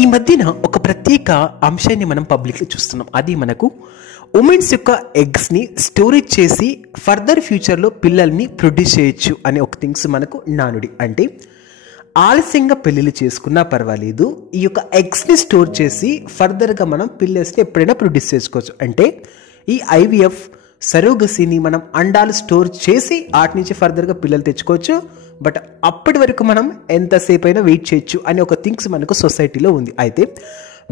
ఈ మధ్యన ఒక ప్రత్యేక అంశాన్ని మనం పబ్లిక్లో చూస్తున్నాం. అది మనకు ఉమెన్స్ యొక్క ఎగ్స్ని స్టోరేజ్ చేసి ఫర్దర్ ఫ్యూచర్లో పిల్లల్ని ప్రొడ్యూస్ చేయొచ్చు అనే ఒక థింగ్స్ మనకు నానుడి. అంటే ఆలస్యంగా పెళ్ళిళ్ళు చేసుకున్నా పర్వాలేదు, ఈ యొక్క ఎగ్స్ని స్టోర్ చేసి ఫర్దర్గా మనం పిల్లల్స్ని ఎప్పుడైనా ప్రొడ్యూస్ చేసుకోవచ్చు. అంటే ఈ ఐవీఎఫ్ సరోగసీని మనం అండాలు స్టోర్ చేసి వాటి నుంచి ఫర్దర్గా పిల్లలు తెచ్చుకోవచ్చు. బట్ అప్పటి వరకు మనం ఎంతసేపు అయినా వెయిట్ చేయొచ్చు అనే ఒక థింగ్స్ మనకు సొసైటీలో ఉంది. అయితే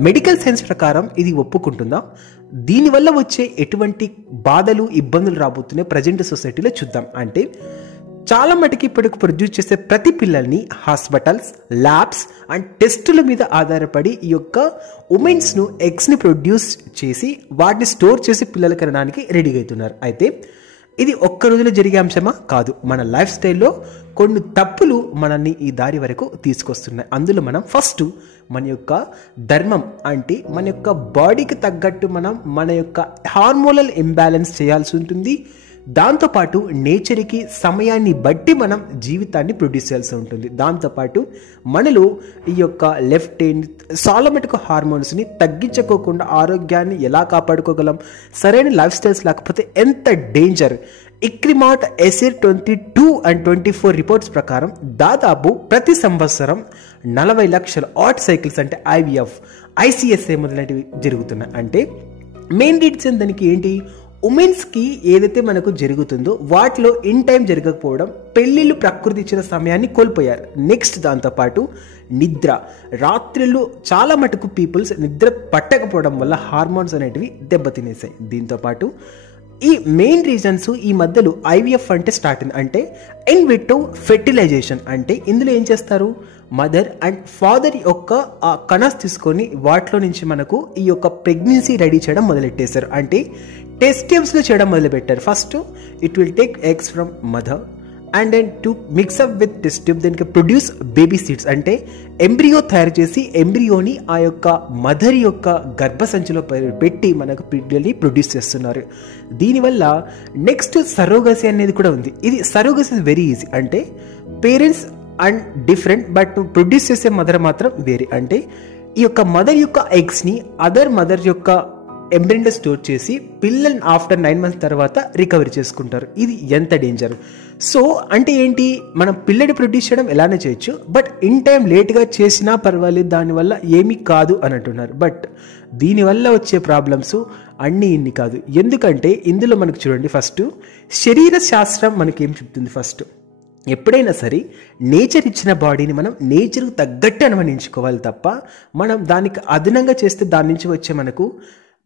మెడికల్ సైన్స్ ప్రకారం ఇది ఒప్పుకుంటుందా? దీనివల్ల వచ్చే ఎటువంటి బాధలు ఇబ్బందులు రాబోతున్నాయి ప్రజెంట్ సొసైటీలో చూద్దాం. అంటే చాలా మటుకి ఇప్పటికి ప్రొడ్యూస్ చేసే ప్రతి పిల్లల్ని హాస్పిటల్స్, ల్యాబ్స్ అండ్ టెస్టుల మీద ఆధారపడి ఈ యొక్క ఉమెన్స్ను ఎగ్స్ని ప్రొడ్యూస్ చేసి వాటిని స్టోర్ చేసి పిల్లలకి అనడానికి రెడీగా అవుతున్నారు. అయితే ఇది ఒక్క రోజులో జరిగే అంశమా? కాదు. మన లైఫ్ స్టైల్లో కొన్ని తప్పులు మనల్ని ఈ దారి వరకు తీసుకొస్తున్నాయి. అందులో మనం ఫస్ట్ మన యొక్క ధర్మం అంటే మన యొక్క బాడీకి తగ్గట్టు మనం మన యొక్క హార్మోనల్ ఇంబ్యాలెన్స్ చేయాల్సి ఉంటుంది. దాంతోపాటు నేచర్కి సమయాన్ని బట్టి మనం జీవితాన్ని ప్రొడ్యూస్ చేయాల్సి ఉంటుంది. దాంతోపాటు మనలో ఈ యొక్క లెఫ్ట్ హ్యాండ్ సాలమెటిక్ హార్మోన్స్ని తగ్గించుకోకుండా ఆరోగ్యాన్ని ఎలా కాపాడుకోగలం? సరైన లైఫ్ స్టైల్స్ లేకపోతే ఎంత డేంజర్. ఇక్రిమాట్ ఎసిర్ 22 and 24 రిపోర్ట్స్ ప్రకారం దాదాపు ప్రతి సంవత్సరం 40 లక్షల ఆట్ సైకిల్స్ అంటే ఐవీఎఫ్, ఐసిఎస్ఏ మొదలైనవి జరుగుతున్నాయి. అంటే మెయిన్ రీజన్ దానికి ఏంటి? ఉమెన్స్కి ఏదైతే మనకు జరుగుతుందో వాటిలో ఇన్ టైం జరగకపోవడం, పెళ్ళిళ్ళు ప్రకృతి ఇచ్చిన సమయాన్ని కోల్పోయారు. నెక్స్ట్ దాంతోపాటు నిద్ర, రాత్రిళ్ళు చాలా మటుకు పీపుల్స్ నిద్ర పట్టకపోవడం వల్ల హార్మోన్స్ అనేటివి దెబ్బతినేసాయి. దీంతోపాటు ఈ మెయిన్ రీజన్స్ ఈ మధ్యలో ఐవీఎఫ్ అంటే స్టార్ట్ అయింది. అంటే ఇన్ విట్రో ఫెర్టిలైజేషన్. అంటే ఇందులో ఏం చేస్తారు? మదర్ అండ్ ఫాదర్ యొక్క కణాస్ తీసుకొని వాటిలో నుంచి మనకు ఈ యొక్క ప్రెగ్నెన్సీ రెడీ చేయడం మొదలెట్టేశారు. అంటే టెస్ట్ ట్యూబ్స్లో చేయడం మొదలుపెట్టారు. First it will take eggs from mother and then to mix up with test tube, దానికి ప్రొడ్యూస్ బేబీ సీడ్స్. అంటే ఎంబ్రియో తయారు చేసి ఎంబ్రియోని ఆ యొక్క మదర్ యొక్క గర్భసంచిలో పెట్టి మనకు పిల్లల్ని ప్రొడ్యూస్ చేస్తున్నారు. దీనివల్ల నెక్స్ట్ సరోగసీ అనేది కూడా ఉంది. ఇది సరోగసీ వెరీ ఈజీ. అంటే parents and different but produce చేసే మదర్ మాత్రం వేరే. అంటే ఈ యొక్క మదర్ యొక్క ఎగ్స్ని అదర్ మదర్ యొక్క ఎంబ్రియోలో స్టోర్ చేసి పిల్లల్ని ఆఫ్టర్ 9 months తర్వాత రికవరీ చేసుకుంటారు. ఇది ఎంత డేంజర్. సో అంటే ఏంటి? మనం పిల్లని ప్రొడ్యూస్ చేయడం ఎలానే చేయొచ్చు, బట్ ఇన్ టైం లేట్గా చేసినా పర్వాలేదు, దానివల్ల ఏమీ కాదు అని అంటున్నారు. బట్ దీనివల్ల వచ్చే ప్రాబ్లమ్స్ అన్నీ ఇన్ని కాదు. ఎందుకంటే ఇందులో మనకు చూడండి, ఫస్ట్ శరీర శాస్త్రం మనకేం చెప్తుంది? ఫస్ట్ ఎప్పుడైనా సరే నేచర్ ఇచ్చిన బాడీని మనం నేచర్కు తగ్గట్టు అనుమానించుకోవాలి తప్ప మనం దానికి అదనంగా చేస్తే దాని నుంచి వచ్చే మనకు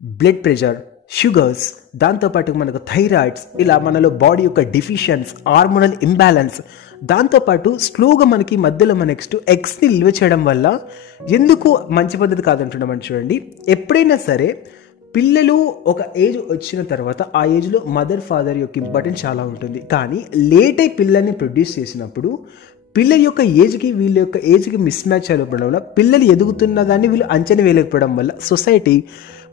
బ్లడ్ ప్రెషర్, షుగర్స్, దాంతోపాటు మనకు థైరాయిడ్స్, ఇలా మనలో బాడీ యొక్క డిఫిషియన్స్, హార్మోనల్ ఇంబ్యాలెన్స్, దాంతోపాటు స్లోగా మనకి మధ్యలో మన నెక్స్ట్ ఎగ్స్ని నిల్వ చేయడం వల్ల ఎందుకు మంచి పద్ధతి కాదంటున్నామని చూడండి. ఎప్పుడైనా సరే పిల్లలు ఒక ఏజ్ వచ్చిన తర్వాత ఆ ఏజ్లో మదర్ ఫాదర్ యొక్క ఇంపార్టెన్స్ చాలా ఉంటుంది. కానీ లేట్ అయి పిల్లల్ని ప్రొడ్యూస్ చేసినప్పుడు పిల్లల యొక్క ఏజ్కి వీళ్ళ యొక్క ఏజ్కి మిస్ మ్యాచ్ అయిపోవడం వల్ల పిల్లలు ఎదుగుతున్న దాన్ని వీళ్ళు అంచనా వేయలేకపోవడం వల్ల సొసైటీ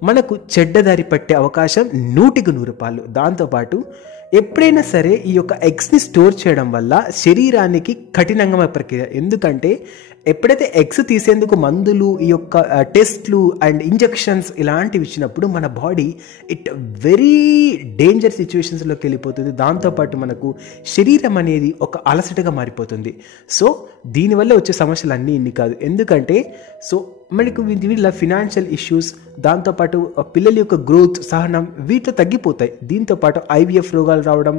మనకు చెడ్డదారి పట్టే అవకాశం 100%. దాంతోపాటు ఎప్పుడైనా సరే ఈ యొక్క ఎగ్స్ని స్టోర్ చేయడం వల్ల శరీరానికి కఠినంగా ప్రక్రియ. ఎందుకంటే ఎప్పుడైతే ఎగ్స్ తీసేందుకు మందులు, ఈ యొక్క టెస్ట్లు అండ్ ఇంజెక్షన్స్ ఇలాంటివి ఇచ్చినప్పుడు మన బాడీ వెరీ డేంజర్ సిచ్యువేషన్స్లోకి వెళ్ళిపోతుంది. దాంతోపాటు మనకు శరీరం అనేది ఒక అలసటగా మారిపోతుంది. సో దీనివల్ల వచ్చే సమస్యలు అన్నీ ఇన్ని కాదు. ఎందుకంటే మనకు వీళ్ళ ఫినాన్షియల్ ఇష్యూస్, దాంతోపాటు పిల్లల యొక్క గ్రోత్, సహనం వీటిలో తగ్గిపోతాయి. దీంతోపాటు ఐవీఎఫ్ రోగాలు రావడం,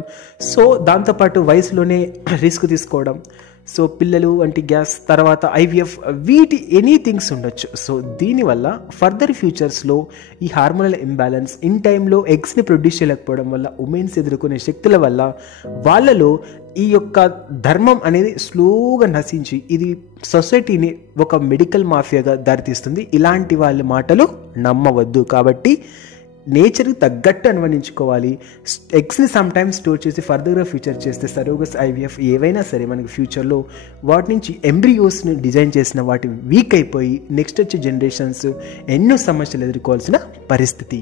సో దాంతోపాటు వయసులోనే రిస్క్ తీసుకోవడం, సో పిల్లలు వంటి గ్యాస్, తర్వాత ఐవీఎఫ్, వీటి ఎనీథింగ్స్ ఉండొచ్చు. సో దీనివల్ల ఫర్దర్ ఫ్యూచర్స్లో ఈ హార్మోనల్ ఇంబ్యాలెన్స్, ఇన్ టైంలో ఎగ్స్ని ప్రొడ్యూస్ చేయలేకపోవడం వల్ల ఉమెన్స్ ఎదుర్కొనే శక్తుల వల్ల వాళ్ళలో ఈ యొక్క ధర్మం అనేది స్లోగా నశించి ఇది సొసైటీని ఒక మెడికల్ మాఫియాగా దారితీస్తుంది. ఇలాంటి వాళ్ళ మాటలు నమ్మవద్దు. కాబట్టి నేచర్కి తగ్గట్టు అనుమానించుకోవాలి. ఎగ్స్ని సమ్ టైమ్స్ స్టోర్ చేసి ఫర్దర్గా ఫ్యూచర్ చేస్తే సరోగస్, ఐవీఎఫ్ ఏవైనా సరే మనకి ఫ్యూచర్లో వాటి నుంచి ఎంబ్రియోస్ని డిజైన్ చేసిన వాటి వీక్ అయిపోయి నెక్స్ట్ వచ్చే జనరేషన్స్ ఎన్నో సమస్యలు ఎదుర్కోవాల్సిన పరిస్థితి.